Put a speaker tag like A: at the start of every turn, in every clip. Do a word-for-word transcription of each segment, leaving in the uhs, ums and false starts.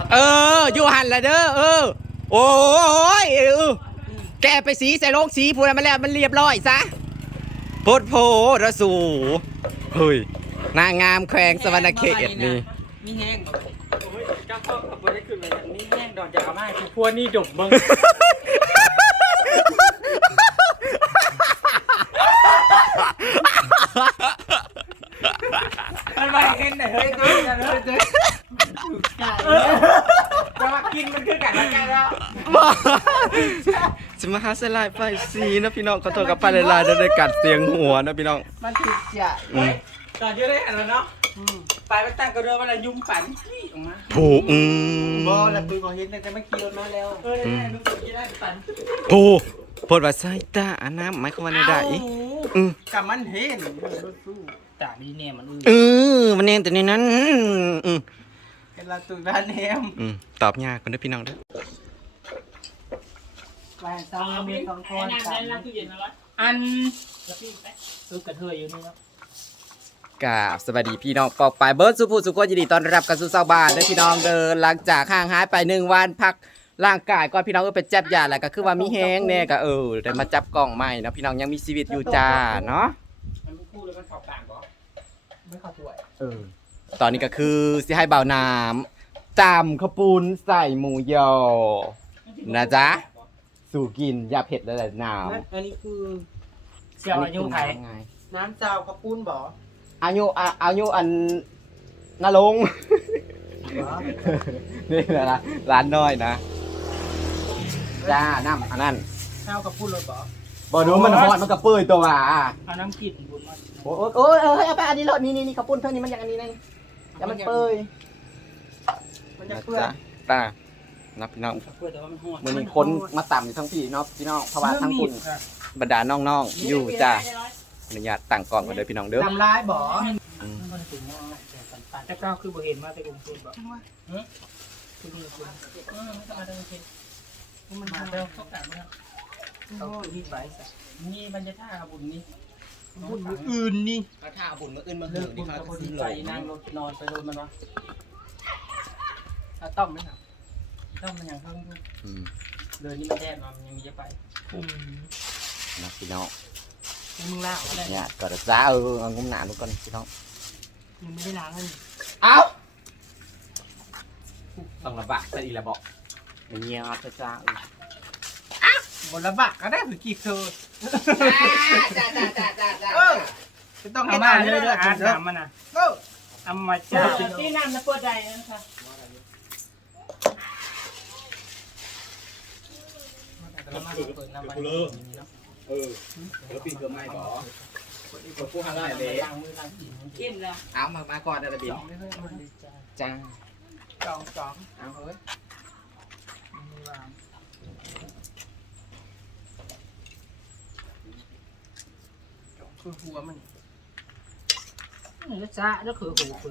A: เอออยู่หันละเด้อเออโอ้ยเออแกไปสีใส่โลกสีพูดมาแล้วมันเรียบร้อยซะโพดโพระสูเฮ้ยนางงามแขวงสวรรณเขตนี่
B: มีแห้งโอ้ยเจ้าพ่อขับรถได้ขึ้นมาอย่างนี้แห้งดอนจะเอามาคือพวกนี่ดมเบิ้งมันมาเห็นไหนเฮ้ยเฮ้ยเฮ้ยเฮ้ยจะมากินมันคือกันแล้วกันแล้ว
A: จะมาหาสลายไฟสีนะพี่น้องขอโทษกับป้าลายๆด้วยกัดเสียงหัวนะพี่น้อง
B: มันถูกใจตอนเยอะได้หันแล้วเนาะไปไปตั้งกระโดดมาแล้วยุ่มปั่นขี้ออกมา
A: โอ้อืม
B: บอแล้วปืนของเห็นแต่ไม่ขี่รถมาแล้วเออได้ลูกปืนที่ได้ปั่น
A: โอ้พดว่าใส่ตาอันน้ำหมายความว่าได้อืม
B: กับมันเห็นตาดีเนี่ยมัน
A: เออมันเนมแต่ในนั้นอืม
B: เป็นลาตุด้านเนม
A: อืมตอบยากคนเด้อพี่น้องเด้อ
B: ไปสองมีสองคนอันลูกกระเทยอยู่นี่เนาะ
A: กราบสวัสดีพี่น้องปอกปลายเบิร์ดสุภูสุขยินดีต้อนรับกันสู่ชาวบ้านเด้อพี่น้องเดินหลังจากห่างหายไปหนึ่งวันพักร่างกายก่อนพี่น้องเออไปจับยาอะไรก็คือว่ามีแห้งเนี่ยก็เออได้มาจับกล่องใหม่นะพี่น้องยังมีชีวิตอยู่จ้าเนาะ
B: มันไม่คู่เลยมันขอบต่างปะไม่ขอบสวย
A: เออตอนนี้ก็คือสิให้เบาน้ำจำข้าวปุ้นใส่หมูยอนะจ๊ะสู่กินยาเผ็ดอะไรน้
B: ำอันนี้คือเสี่ยวอายุไขน้ำเจ้าข้าวปุ้นบ่
A: อายุอายุอันนาลงนี่แหละร้านน้อยนะจ้าน้ำอันนั้น
B: ข้าวข้าวปุ้นรถบ่
A: บ่ดูมันฮอดมันกระเปื่อยตัวว่ะ
B: เอาน้ำกินบุญมา
A: โอ้โอ้เออเอาไปอันนี้รถนี่นี่นี่ข้าวปุ้นเท่านี้มันอย่างอันนี้นั่นอย่ามันเปื่อย
B: มันจะเปื่อย
A: ตานับพี่น้องมันมีคนมาต่ำอยู่ทั้งพี่เนาะพี่น้องเพราะว่าทั้งคุณบรรดาน้องๆอยู่จ้าอนุญาตตั้งกล่องก่อนเลยพี่น้องเด้อ
B: ทำร้ายบ่แต่ก้าวคือบ่เห็นมาแต่กรุงเทพบ่คือนี่คือมันมาเร็วเข้ากันแล้วเขาคือที่ไปนี่บรรยากาศบุญนี่บุญอื่นนี่
A: ถ้าบุญมาอื่นมาเหือนี่เขาจะซื้อเลย
B: นั่งรถนอนไปรถมันวะถ้าต้มไหมครับต้มมันอย่างเพิ่งดูเดินนี่มันแดดมามันยังมีจะไป
A: นะพี่น้อง
B: มึงล้างอะไร
A: เนี่ยก็จะจ้าเอองุ้มหนาทุกคนพี่น้อง
B: ยังไม่ได้ล้างเลย
A: เอ้าต้องระบากจะอีระบอกเงี้ยจ้าจ้า
B: อ้าวบนระบากก็ได้ถือกีบเธอ
A: จ้าจ้าจ้าจ้าจ้า
B: จะต้องให้มาเลยด้วยอาน้ำมันนะเอามาจ้าที่น้ำนะปวดใจนะคะ
A: กูเลิกเออแล้วปีนเกือบไม่ก่อคนผู้หาได้เลย
B: เข้มแล้ว
A: เอามามาก่อนนะบินจ้า
B: สองสอง
A: เอาเฮ้ย
B: คือหัวมันนี่จ้าแล้วคือหัวปืน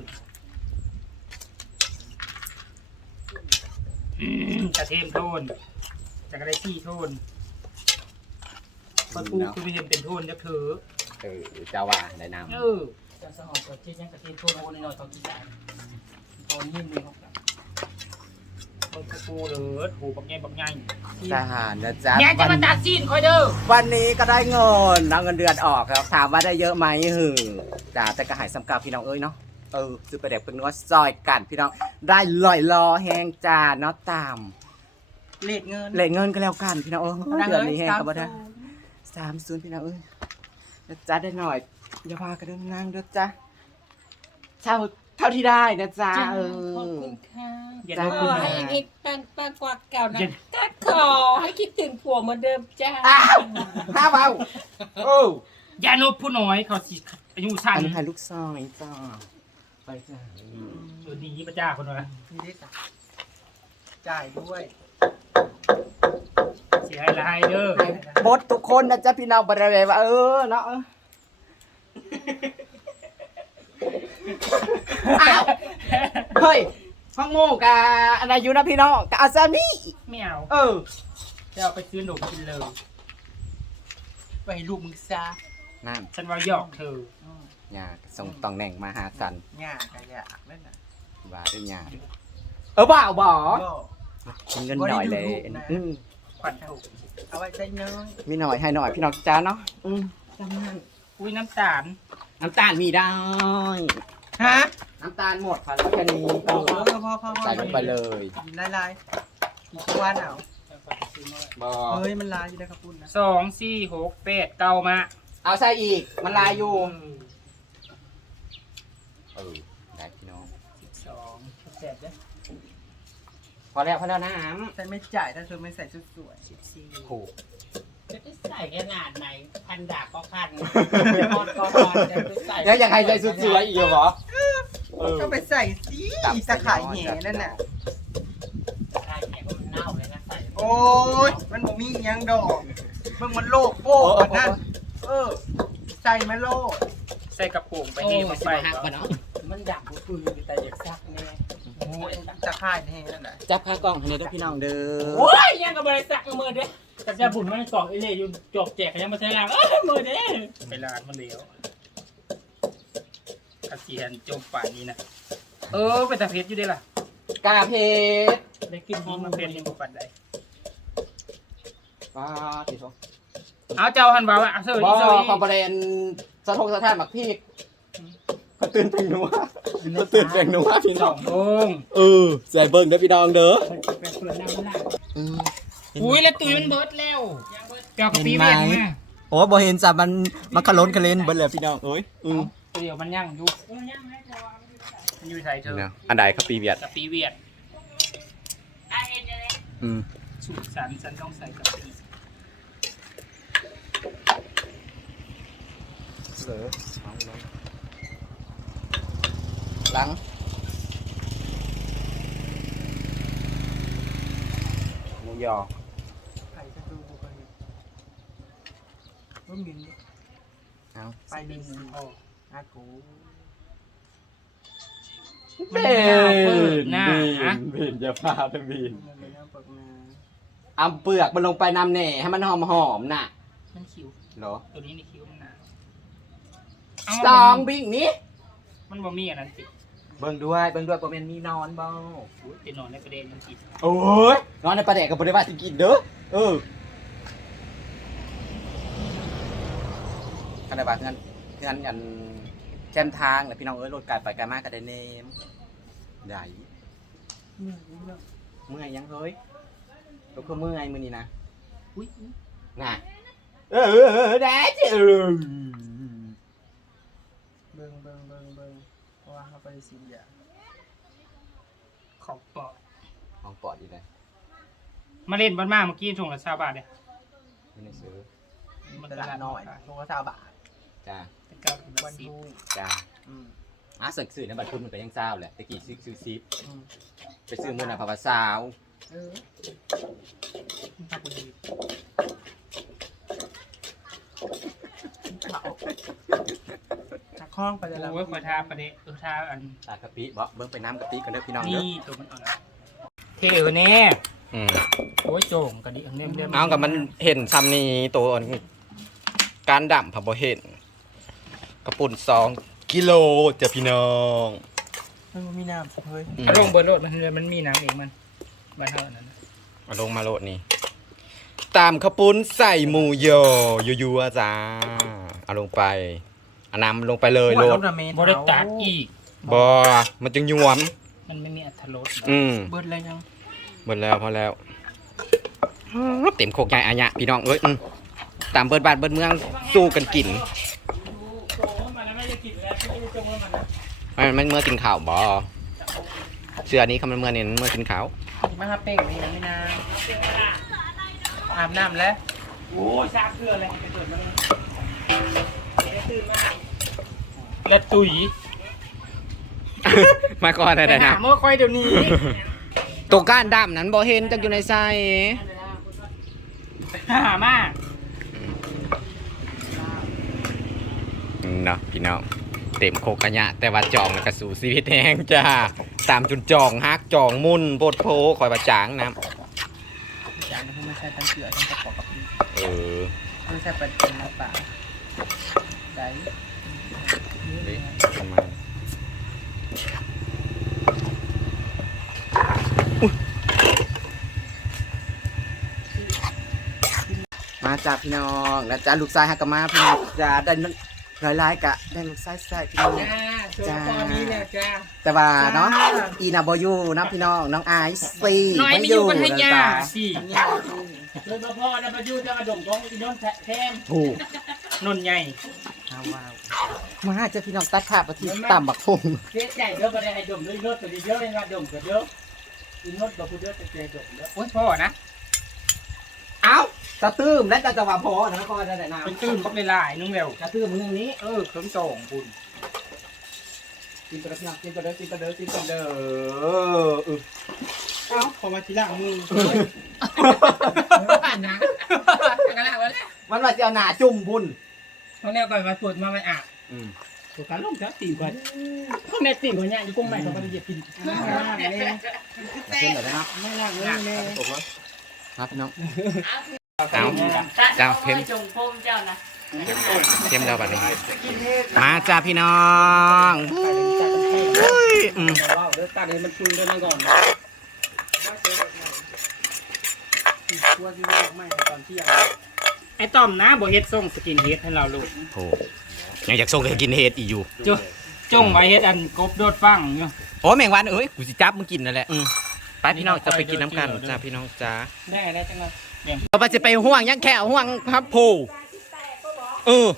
B: กระเทียมโทนจากอะไรที่โทนประตูคือเห็นเป็นโทนจะถือ
A: เออเจ้าว่าได้น้ำ
B: เออจะสหอบกับเจ๊ยังกระเทียมโทนโอนหน่อยตอนกี่จานตอนยิ่งเลยครับคนประตูเลยหูบักใหญ่บักใหญ่
A: ทหารนะจ๊ะ
B: แง่จะมาตัดสินคอยเด้อ
A: วันนี้ก็ได้เงินเอาเงินเดือนออกครับถามว่าได้เยอะไหมหือจ้าแต่ก็หายสำคัญพี่น้องเอ้ยเนาะเออซื้อไปเด็กเป็นนัวซอยกันพี่น้องได้ลอยลอแห้งจ้าเนาะตาม
B: เลทเงิน
A: เลทเงินก็แล้วกันพี่น้องเออเดือนนี้แห้งก็บ่ได้สามศูนย์พี่น้องเอ้ยนะจ๊ะได้หน่อยอย่าพากันเดินนั่งด้วยจ้ะเช่าเท่าที่ได้นะจ๊ะเออ
C: ขอบคุณค่ะ
B: ขอ
C: ให้อีกปังปังกว่าเก่านะก็ขอให้คิดถึงผัวเหมือนเดิมจ้า
A: ห้าเบาโอ้
B: ยาโนผู้น้อยเขาสิอายุสั้น
A: อันนี้ให้ลูกซอยจ้าไปจ้า
B: เออดีป้าจ้าคนนั้นนี่ได้จ้ะจ่ายด้วยเสียอะไรเด้
A: อบดทุกคนนะจ๊ะพี่น้องบริเวณว่าเออเนาะเฮ้ยฟังโมกะอะไรอยู่นะพี่น้องกะอาซามิ
B: ไม่เอา
A: เออ
B: จะเอาไปซื้อหนูกินเลยไปลูกมึงซะ
A: นั่น
B: ฉันว่าหยอกเธอ
A: อย่าส่งตองแหน่งมาหากัน
B: อย่าอย่าเล่นนะ
A: ว่าด้วยอย่าเออบ่าวบ่
D: ก็
A: กินเงินหน่อยเลยอืม
B: ขวัญถูก
D: เอาไว้ใจน้อย
A: มีหน่อยให้หน่อยพี่น้องจ้าเนาะอืม
D: จำนั่น
B: อุ้ยน้ำตาล
A: น้ำตาลมีได้
D: ฮะ
A: น้ำตาลหมดค่ะแล้วแค่นี้
D: เออพอพอพอ
A: ใส่ลงไปเลย
D: ลายลายอีกวันเอา
A: บอ
D: เฮ้ยมันลายอยู่นะครับคุณนะ
B: สองสี่หกแปดเก้ามา
A: เอาใส่อีกมันลายอยู่เออได้พี่น้อง
B: สิบสองแปดเด้อ
A: พอแล้วพอแล้วน้
D: แต่ไม่จ่ายถ้าเธอไม่ใส่ชุดสวย
B: สิบสี่
A: ำถูก
C: จะไปใส่ขนาดไหนพันดาบก็คันพอดก็พอดจะไปใส่
A: แล้วยังใครใส่สุดสวยอีกเหรอเออ
D: ก็ไปใส่สิตะข่ายแห่นั่นน่ะ
C: ใช่แขกก็มันเน่าเลยนะใส่
D: โอ้ยมันบ่มีอิหยังดอกมึงมันโลกโก้แบบนั้นเออใส่มาโลก
B: ใส่กระโปรงไป
C: โอ้
B: เฮ
C: ย
B: มัน
C: สิ
B: ไป
C: บหักปะเนาะมันดับปืนแต่อยากซักแน่
D: โอ้ยตะข่ายแห่นั่นแหละ
A: จับข้ากล้องให้เด้อพี่น้องเด้อ
C: โอ้ยยังกับบริษัทมือเด้แต่จะบุญมันกล่องเอเล่อยู่จบแจกยังมาใช้ลางเอ้ยมือเด้
B: ไปลานมันเหลวกระเทียนจมป่านนี้นะเออไปตะเพชรอยู่เด้ล่ะ
A: กาเพชร
C: ได้กินหอ
B: นี่
C: ม
B: มั
C: มาน
B: เพ
C: เป็
B: ช
C: น
B: รยังบ่ปันใด
A: ป้าติโซ
B: เอาเจ้าหันบ่าวอ่ะเสิร์ฟ
A: บอ
B: อีเสิร์ฟ
A: คอมเปรนสะทกสะท้านหมักพี่เขาตื่นเป็นนัวเขาตื่นเป็นนัวพี่
B: ส
A: น้อ
B: อง งโมง
A: เออใส่เบิ้งเด้อพี่น้องเด้อ
C: เป็นเปลือกน้ำมันหนัก
A: อืม
B: อุ้ยแล้วตุ้ยมันเบิดแล้วเกี่ยวกับปีเวียนมา
A: โอ้บ่เห็นจ้ะมันมันกระล้นกระเลนเบิ้เลยพี่น้องเอ้ยอืม
B: เดี๋ยวมันย่างอยู่มันอยู่ใส่เธอ
A: อันใดครับปีเวียด
B: กับปีเวียด
C: อ่ะเห็นยังไง
A: อืม
B: สูตรสันฉันต้องใส่กับปี
A: เออหลังหมูยอ
D: ไข่จะดูบุคลิกว่ามิน
A: เอา
D: ไปหนึ่งสี่อากู
A: เบนเบนจะพาไปบิน
D: มันเป็นน้ำปากนา
A: เอาเปลือกมันลงไปนำแหน่ให้มันหอมหอมๆน่ะ
B: มันคิว
A: เหรอ
B: ตัวนี้ในคิวมันหนา
A: สองบิ่งนี้
B: มันบ่มีอันนั้นติ
A: เบิ่งด้วยเบิ่งด้วยประเมนมีนอนบ่
B: อุ้ยจะนอนในประเด็นมันติด
A: โอ้ยนอนในประแดกกับบริวารสิกินเด้อเออกันได้บาดเงินเงินกันแคมทางแหละพี่น้องเอ้ยรถไกลไปไกลมากก็ได้เนมใหญ่
D: เมื่อนี้เนาะ
A: เมื่อยยังเฮ้ยตัวคือเมื่อยมือนี้นะ
B: อุ้ย
A: น่ะเออเออเออได้จิเออ
D: เบิ่งเบิ่งเบิ่งเบิ่งเพราะว่าเขาไปสิยา
B: ขอบปอด
A: ห้องปอดอีกเลย
B: มาเล่นบ้านมาเมื่อกี้ถุงละสามบาทเนี่ย
A: ไม่ได้ซื้อ
D: ตลาดน้อยโลละสามบาท
A: จ้า
B: เป็นเก้าถึง
D: วัน
B: สิบ
D: ทู
A: จ้า
D: อืม
A: อ่ะสื่อสื่อในบัตรคุณมันก็ยังเศร้าแหละตะกี้ซื้อซื้อซิป
D: อืม
A: ไปซื้อมือหนาภาวะสาว
D: เออ
B: ถ้าคุณดี
D: เขาหักข้องไปเลยละ
B: โอ้ยคอยทาประเดะเออทาอัน
A: ตากะปิบ่เบิ่งไปน้ำกะปิกันเด้อพี่น้องเด้
B: นี่
A: อ
B: ตัวมันอ่อนเท่เน่
A: อืม
B: โอ้ยโจ่งกระดิกเน่มเน่ม
A: เอากับมันเห็นซ้ำนี้ตัวอันการดำผับบ่เห็นกระปุ่นสองกิโลจ้ะพี่น้อง
D: เออมีน้ำเฮ้ย
B: อารมณ์เบิร์ดโลดมันเลยมันมีน้ำเองมันบ้านเท่านั้นนะ
A: มาลงมาโลดนี่ตามข้าวปุ้นใส่หมูยอยัวๆจ้าเอาลงไปเอาน้ำลงไปเลยโลด
B: บริตัดอีก
A: บอมันจึงยวม
B: มันไม่มีอัตรส
A: อืม
D: เบิดอะไรยัง
A: หมดแล้วพอแล้วเต็มโคกใหญ่อะเนี่ยพี่น้องเอ้ยอืมตามเบิดบาทเบิดเมืองสู้กันกิน
B: โจ่งมันแล้วไม่ได้กินแล้วไม่ได้โจ่งแล้วมันนะ
A: มันมันเมื่อกินข้าวบอเสื้อนี้คำมันเมื่อเนี่ยเมื่อกินข้าว
D: มาหาเป่งนี่นะไม่นานอาบน้ำแล้ว
B: โอ้ยซากเกลือเลยไปเปิดมาเลยและตุ๋ย
A: มาก่อนได้
B: ไป
A: ได้
B: หา
A: นะ
B: เมื่อค่อยเดี๋ยวนี้
A: ตัวก้านดำนั้นบอเห็นจักอยู่ในไส้
B: หามาก
A: เนาะพี่น้องเต็มโคกกะยะแต่ว่าจองแล้วกระสู่ชีวิตแห้งจ้าตามจุนจองฮักจองมุ่นโพดโพคอยประจางนะ
D: อย่างนั้นไม่ใช่ตั้งเกลือตั้งกระป๋องกับพี่
A: เออ
D: ไม่ใช่เป็นน้ำเปล่าได้
A: เฮ้ยประมาณมาจากพี่น้องแล้วจ้าลูกชายฮักกะมาพี่น้องจ้าได้หลายๆกะได้ลูกชายใส่พี่น้อง
D: จ้าโชว์ตอนนี้เนี่ยจ้า
A: แต่ว่าเนาะ
D: จ้า
A: อีนาบอยู่นะพี่น้องน้องไอซ์ซี
C: น้อยไม่อยู่กันให้ยา
A: จ้า
C: สิ
D: เนี่ย
C: เดินมาพ่อนะมาอยู่จะมาดมของอีนนท์แทน
A: ถูก
C: นนท์ใหญ่
A: มาเจ้าพี่น้องตัดภาพมาที่ต่ำบักพง
C: เจ๊ใหญ่เด้อมาได้ให้ดมด้วยนนท์ตัวเดียวเองมาดมตัวเดียวอีนนท์บอกพูดเด้อจะเจ๊ดมเด้อโอ้ยพ่อนะ
A: เอ้าตะตื้มและจะจะว่าพอนะก็ได้แต่น้
C: เป็นตื้นเขาไปลายนึงแล้ว
A: ำตะตื้มมึงนี้
C: เออเครื่องส่งคุณ
A: กินกระเด้อกินกระเด้อกินกระเด้อกินกระเด้อเออ
D: เอ้าพอมาทีหลังมึง
C: ผ่านนะกันแล้วแล้ว
A: มันว่าจะเอาหนาจุ่มพุ่น
C: เขาแนวก่อนมาตรวจมาไม่อาบตัวการลงจับตีก่อนเขาแนวตีก่อนเนี่ยอยู่กุ้งใหม่เขาก็จะเหยียบกิน
A: ขึ้นเลยนะ
D: ไม่หลังเลยแม่
A: ครับพี่น้อง
C: เอา
A: เจ้าเข้ม
C: จงพมเจ้านะ
A: เข้มแล้วแบบนี้มาจ้าพี่น้องอุ้ยอืม
B: เดี๋ยวตัดให้มันชุนด้วยนะก่อน
D: กลัวที่ว่าไม่ตอนเที่ยง
C: ไอ้ต้อมนะบ่เฮ็ดส่งสกินเฮ็ดให้เราลูก
A: โอ้ยังอยากส่งให้กินเห็ดอีกอยู่
C: จจงไว้เฮ็ดอันกบโดดฟังอยู่
A: โอ้แมงวันเอ้ยกูสิจับมึงกินนั่นแหละอืมไปพี่น้องจะไปกินน้ำกันจ้าพี่น้องจ้า
C: ได้ได้จังเลย
A: เราไปจะไปห่วงยังแค่ห่วงครับผู้เออ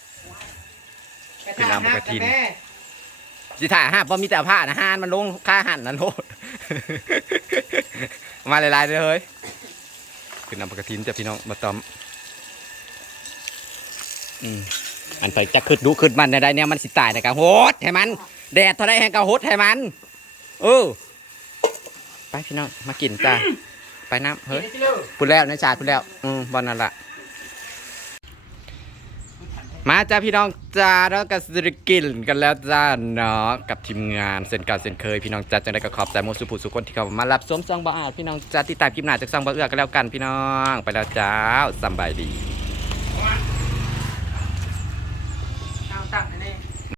A: เป็นน้ำกระทิน สิถ่ายห้าพอมีแต่ผ้านะห้านมันลงค่าหันนั่นโลด มาหลายๆเลยเฮ้ยคือน้ำปลากระทินจ้ะพี่น้องมาตอมอืมอันไปจะขึ้นดูขึ้นมันได้เนี่ยมันสิตายนะครับโหดให้มันแดดเท่าไรแห้งก็โหดให้มันเออไปพี่น้องมากินจ้าไปน้ำเฮ้ยพูดแล้วนะชาพูดแล้วอืมบอลนั่นละมาจ้าพี่น้องจ้าแล้วก็สริกินกันแล้วจ้าเนาะกับทีมงานเส้นการเส้นเคยพี่น้องจ้าจังได้ก็ขอบใจโมสุภูสุคนที่เขามารับสวมซองบ่อาดพี่น้องจ้าติดตามคลิปหน้าจากซองบ่เอื้อกันแล้วกันพี่น้องไปแล้วจ้าสบายดี
D: เอาตักไปเลย